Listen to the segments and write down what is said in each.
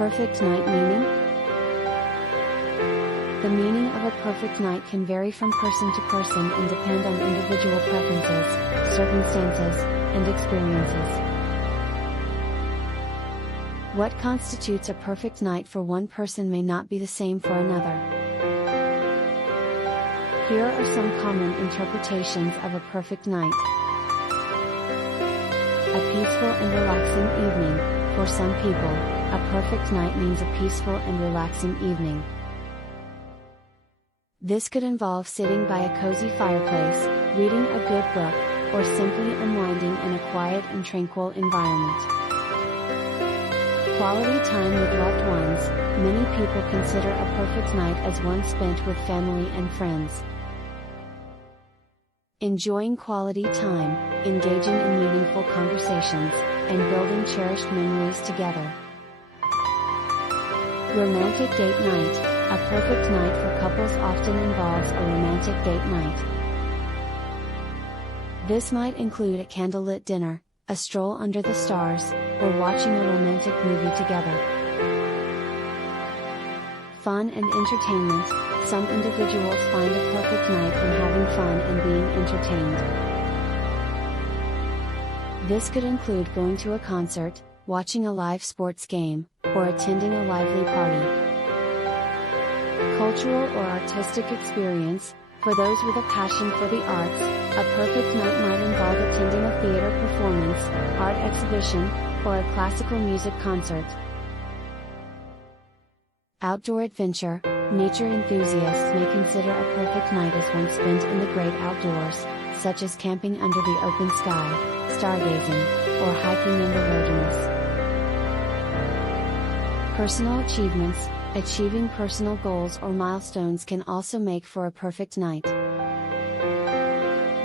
Perfect night meaning? The meaning of a perfect night can vary from person to person and depend on individual preferences, circumstances, and experiences. What constitutes a perfect night for one person may not be the same for another. Here are some common interpretations of a perfect night. A peaceful and relaxing evening. For some people, a perfect night means a peaceful and relaxing evening. This could involve sitting by a cozy fireplace, reading a good book, or simply unwinding in a quiet and tranquil environment. Quality time with loved ones. Many people consider a perfect night as one spent with family and friends. Enjoying quality time, engaging in meaningful conversations, and building cherished memories together. Romantic date night. A perfect night for couples often involves a romantic date night. This might include a candlelit dinner, a stroll under the stars, or watching a romantic movie together. Fun and entertainment. Some individuals find a perfect night in having fun and being entertained. This could include going to a concert, watching a live sports game, or attending a lively party. Cultural or artistic experience. For those with a passion for the arts, a perfect night might involve attending a theater performance, art exhibition, or a classical music concert. Outdoor adventure. Nature enthusiasts may consider a perfect night as one spent in the great outdoors, such as camping under the open sky, stargazing, or hiking in the wilderness. Personal achievements. Achieving personal goals or milestones can also make for a perfect night.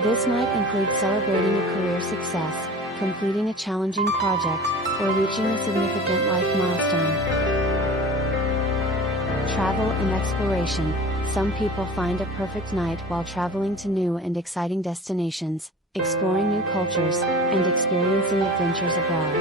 This might include celebrating a career success, completing a challenging project, or reaching a significant life milestone. Travel and exploration. Some people find a perfect night while traveling to new and exciting destinations, exploring new cultures, and experiencing adventures abroad.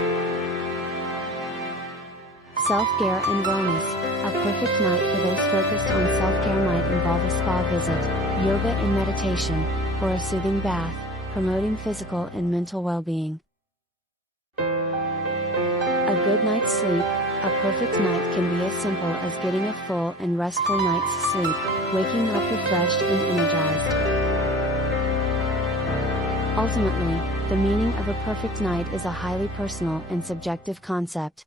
Self-care and wellness. A perfect night for those focused on self-care might involve a spa visit, yoga and meditation, or a soothing bath, promoting physical and mental well-being. A good night's sleep. A perfect night can be as simple as getting a full and restful night's sleep, waking up refreshed and energized. Ultimately, the meaning of a perfect night is a highly personal and subjective concept.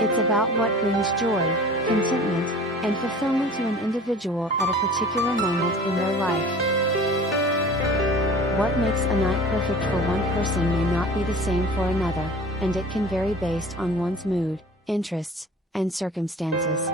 It's about what brings joy, contentment, and fulfillment to an individual at a particular moment in their life. What makes a night perfect for one person may not be the same for another, and it can vary based on one's mood, interests, and circumstances.